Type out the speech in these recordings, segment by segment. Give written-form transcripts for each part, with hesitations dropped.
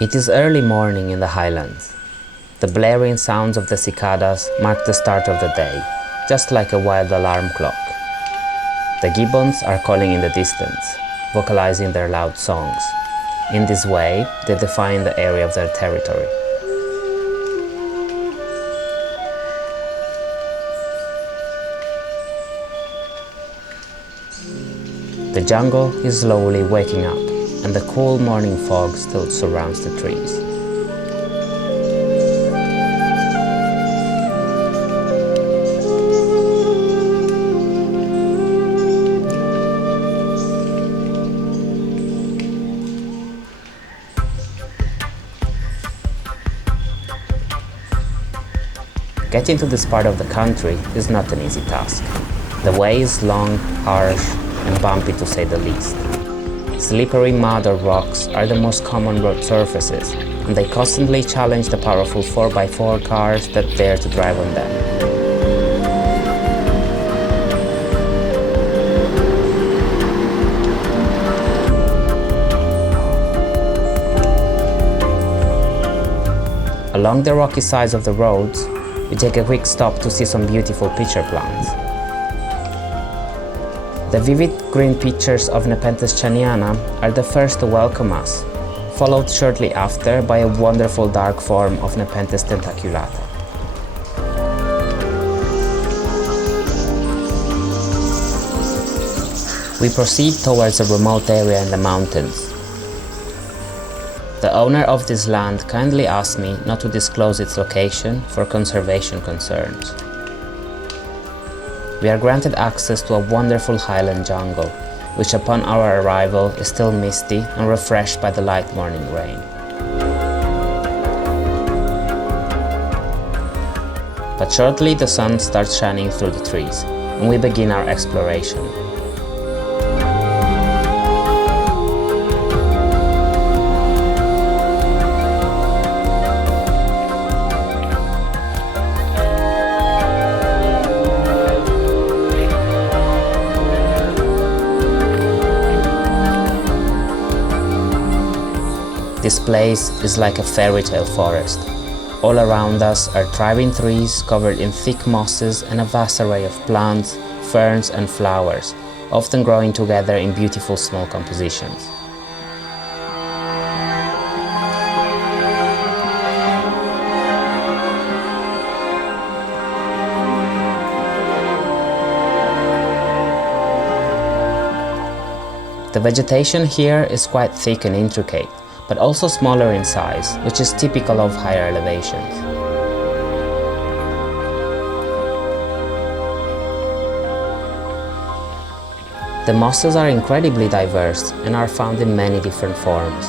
It is early morning in the Highlands. The blaring sounds of the cicadas mark the start of the day, just like a wild alarm clock. The gibbons are calling in the distance, vocalizing their loud songs. In this way, they define the area of their territory. The jungle is slowly waking up, and the cool morning fog still surrounds the trees. Getting to this part of the country is not an easy task. The way is long, harsh, and bumpy to say the least. Slippery mud or rocks are the most common road surfaces, and they constantly challenge the powerful 4x4 cars that dare to drive on them. Along the rocky sides of the roads, we take a quick stop to see some beautiful pitcher plants. The vivid green pitchers of Nepenthes chaniana are the first to welcome us, followed shortly after by a wonderful dark form of Nepenthes tentaculata. We proceed towards a remote area in the mountains. The owner of this land kindly asked me not to disclose its location for conservation concerns. We are granted access to a wonderful highland jungle, which upon our arrival is still misty and refreshed by the light morning rain. But shortly the sun starts shining through the trees, and we begin our exploration. This place is like a fairy tale forest. All around us are thriving trees covered in thick mosses and a vast array of plants, ferns and flowers, often growing together in beautiful small compositions. The vegetation here is quite thick and intricate, but also smaller in size, which is typical of higher elevations. The mosses are incredibly diverse and are found in many different forms.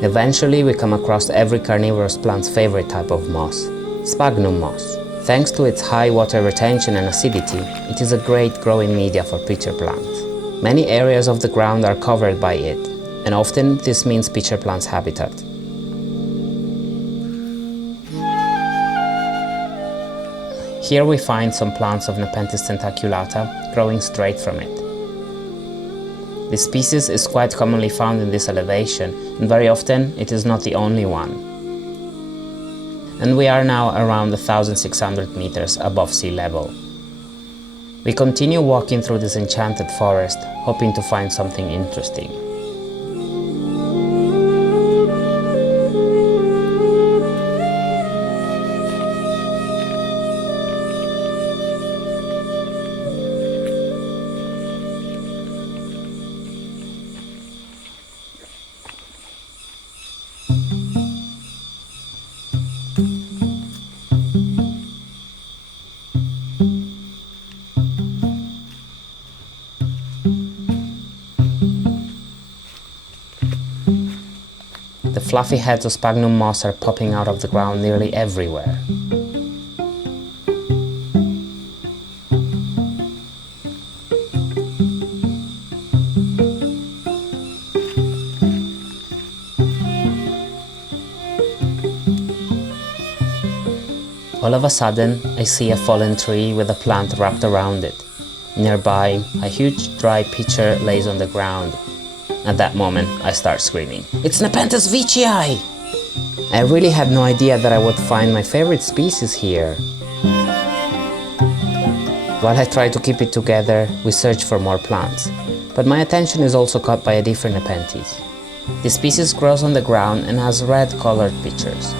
Eventually, we come across every carnivorous plant's favorite type of moss, sphagnum moss. Thanks to its high water retention and acidity, it is a great growing media for pitcher plants. Many areas of the ground are covered by it, and often this means pitcher plants' habitat. Here we find some plants of Nepenthes tentaculata growing straight from it. This species is quite commonly found in this elevation, and very often it is not the only one. And we are now around 1,600 meters above sea level. We continue walking through this enchanted forest, hoping to find something interesting. Fluffy heads of sphagnum moss are popping out of the ground nearly everywhere. All of a sudden, I see a fallen tree with a plant wrapped around it. Nearby, a huge dry pitcher lays on the ground. At that moment, I start screaming, "It's Nepenthes veitchii!" I really had no idea that I would find my favorite species here. While I try to keep it together, we search for more plants. But my attention is also caught by a different Nepenthes. This species grows on the ground and has red-colored pitchers.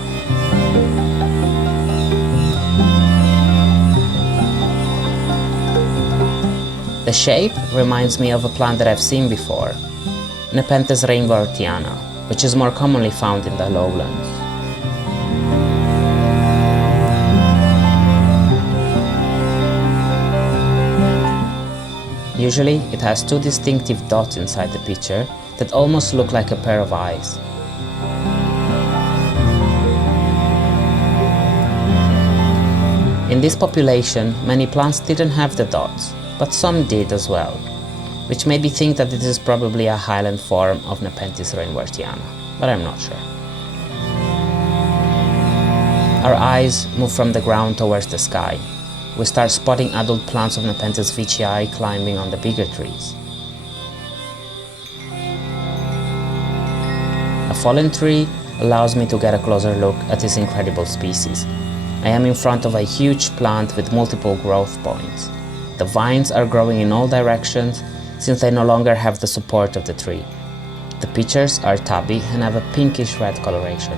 The shape reminds me of a plant that I've seen before, Nepenthes rainbow-ortiana, which is more commonly found in the lowlands. Usually, it has two distinctive dots inside the pitcher that almost look like a pair of eyes. In this population, many plants didn't have the dots, but some did as well, which made me think that it is probably a highland form of Nepenthes rainbow-ortiana, but I'm not sure. Our eyes move from the ground towards the sky. We start spotting adult plants of Nepenthes veitchii climbing on the bigger trees. A fallen tree allows me to get a closer look at this incredible species. I am in front of a huge plant with multiple growth points. The vines are growing in all directions since they no longer have the support of the tree. The pitchers are tubby and have a pinkish red coloration.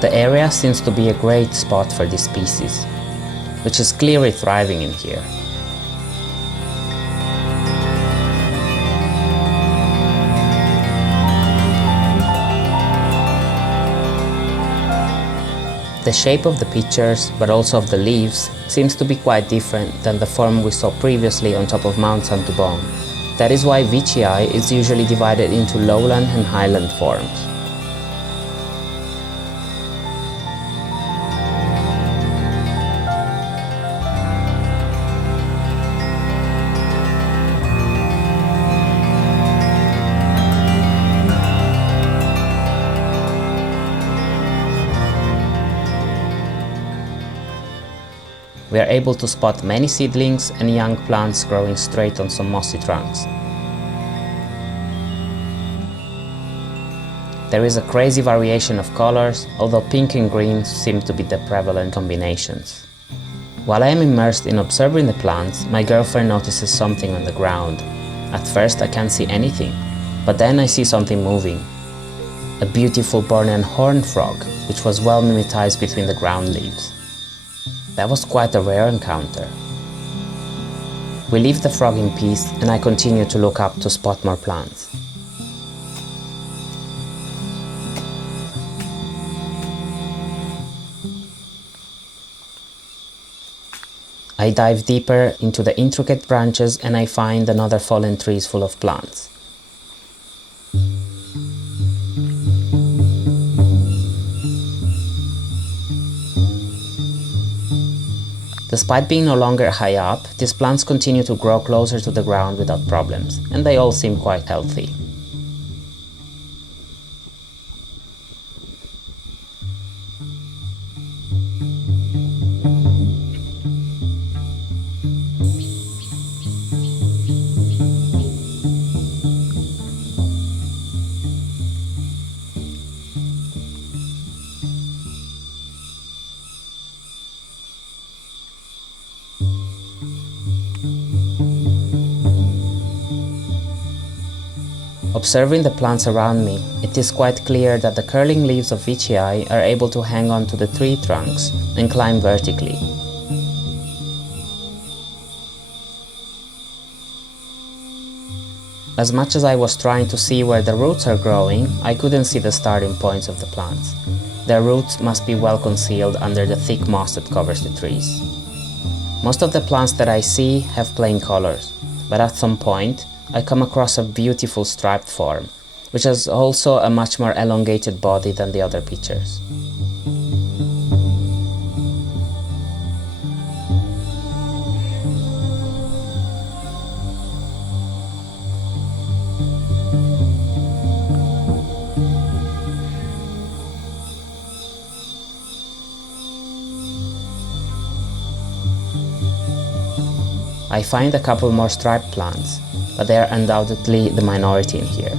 The area seems to be a great spot for this species, which is clearly thriving in here. The shape of the pitchers, but also of the leaves, seems to be quite different than the form we saw previously on top of Mount Santubong. That is why veitchii is usually divided into lowland and highland forms. We are able to spot many seedlings and young plants growing straight on some mossy trunks. There is a crazy variation of colors, although pink and green seem to be the prevalent combinations. While I am immersed in observing the plants, my girlfriend notices something on the ground. At first I can't see anything, but then I see something moving. A beautiful Bornean horned frog, which was well mimetized between the ground leaves. That was quite a rare encounter. We leave the frog in peace and I continue to look up to spot more plants. I dive deeper into the intricate branches and I find another fallen trees full of plants. Despite being no longer high up, these plants continue to grow closer to the ground without problems, and they all seem quite healthy. Observing the plants around me, it is quite clear that the curling leaves of veitchii are able to hang on to the tree trunks and climb vertically. As much as I was trying to see where the roots are growing, I couldn't see the starting points of the plants. Their roots must be well concealed under the thick moss that covers the trees. Most of the plants that I see have plain colors, but at some point I come across a beautiful striped form, which has also a much more elongated body than the other pictures. I find a couple more striped plants, but they are undoubtedly the minority in here.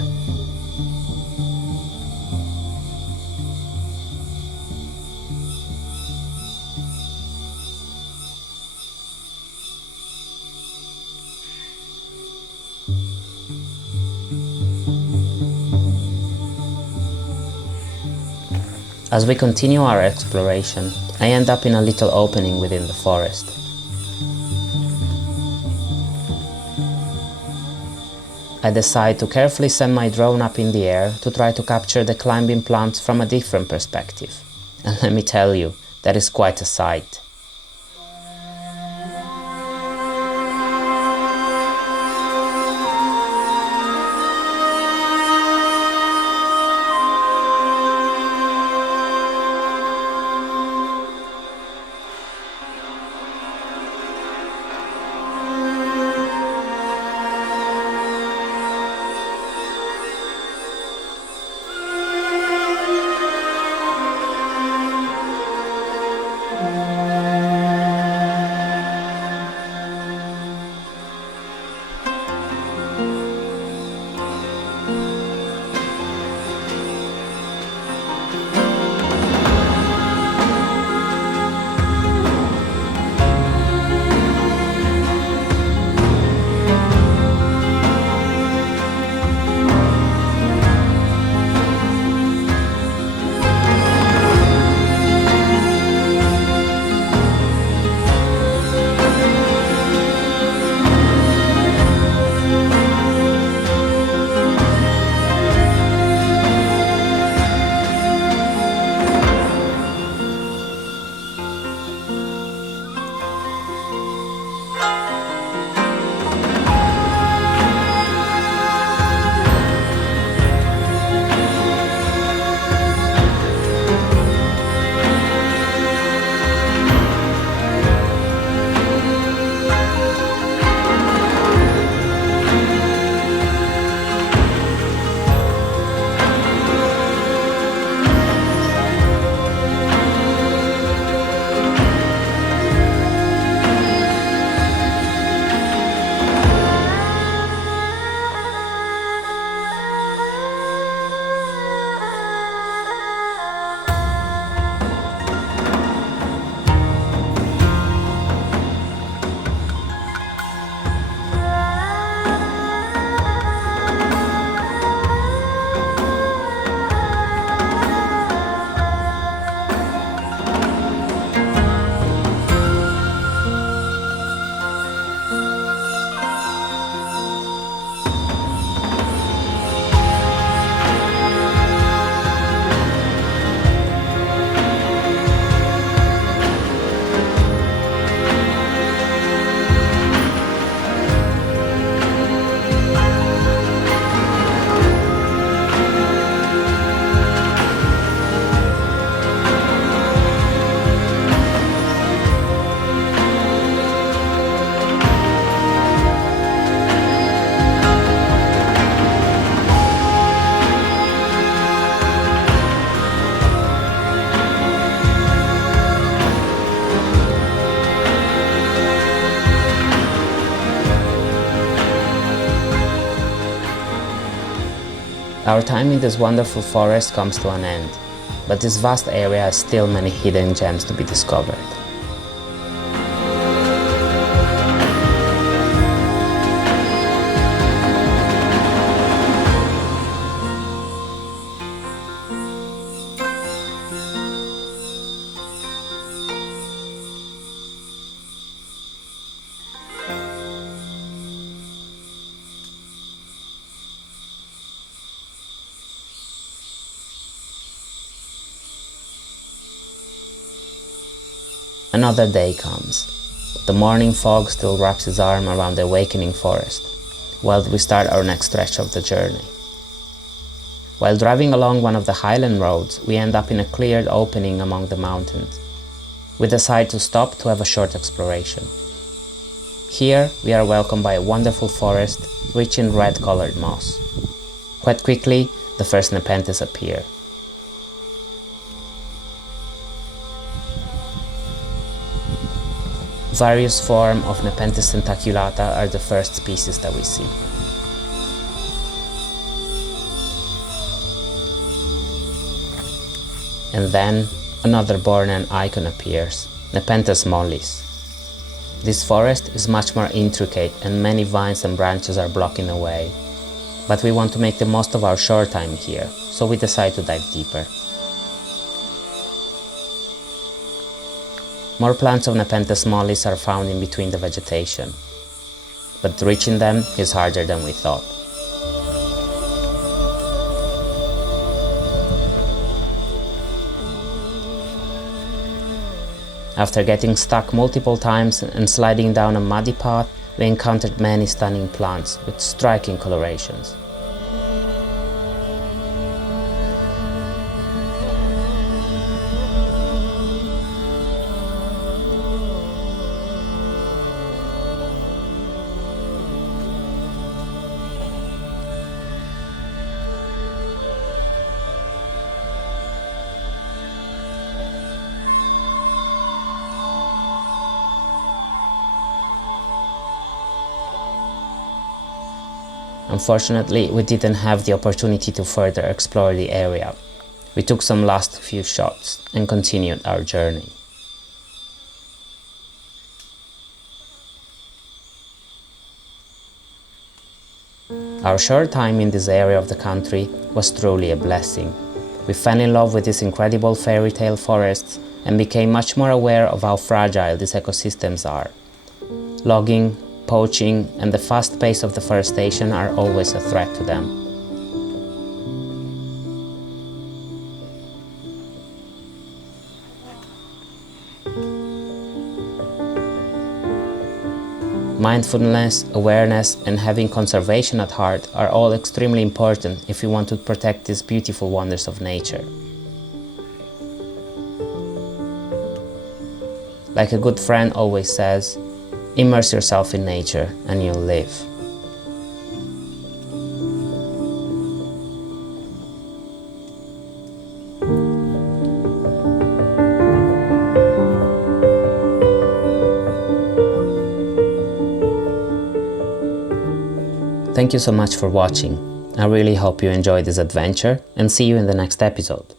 As we continue our exploration, I end up in a little opening within the forest. I decide to carefully send my drone up in the air to try to capture the climbing plants from a different perspective. And let me tell you, that is quite a sight. Our time in this wonderful forest comes to an end, but this vast area has still many hidden gems to be discovered. Another day comes. The morning fog still wraps its arm around the awakening forest, while we start our next stretch of the journey. While driving along one of the highland roads, we end up in a cleared opening among the mountains. We decide to stop to have a short exploration. Here, we are welcomed by a wonderful forest, rich in red-colored moss. Quite quickly, the first Nepenthes appear. Various forms of Nepenthes tentaculata are the first species that we see. And then, another Bornean icon appears, Nepenthes mollis. This forest is much more intricate and many vines and branches are blocking the way. But we want to make the most of our short time here, so we decide to dive deeper. More plants of Nepenthes mollis are found in between the vegetation, but reaching them is harder than we thought. After getting stuck multiple times and sliding down a muddy path, we encountered many stunning plants with striking colorations. Unfortunately, we didn't have the opportunity to further explore the area. We took some last few shots and continued our journey. Our short time in this area of the country was truly a blessing. We fell in love with these incredible fairy tale forests and became much more aware of how fragile these ecosystems are. Logging, poaching, and the fast pace of deforestation are always a threat to them. Mindfulness, awareness, and having conservation at heart are all extremely important if you want to protect these beautiful wonders of nature. Like a good friend always says, immerse yourself in nature and you'll live. Thank you so much for watching. I really hope you enjoyed this adventure and see you in the next episode.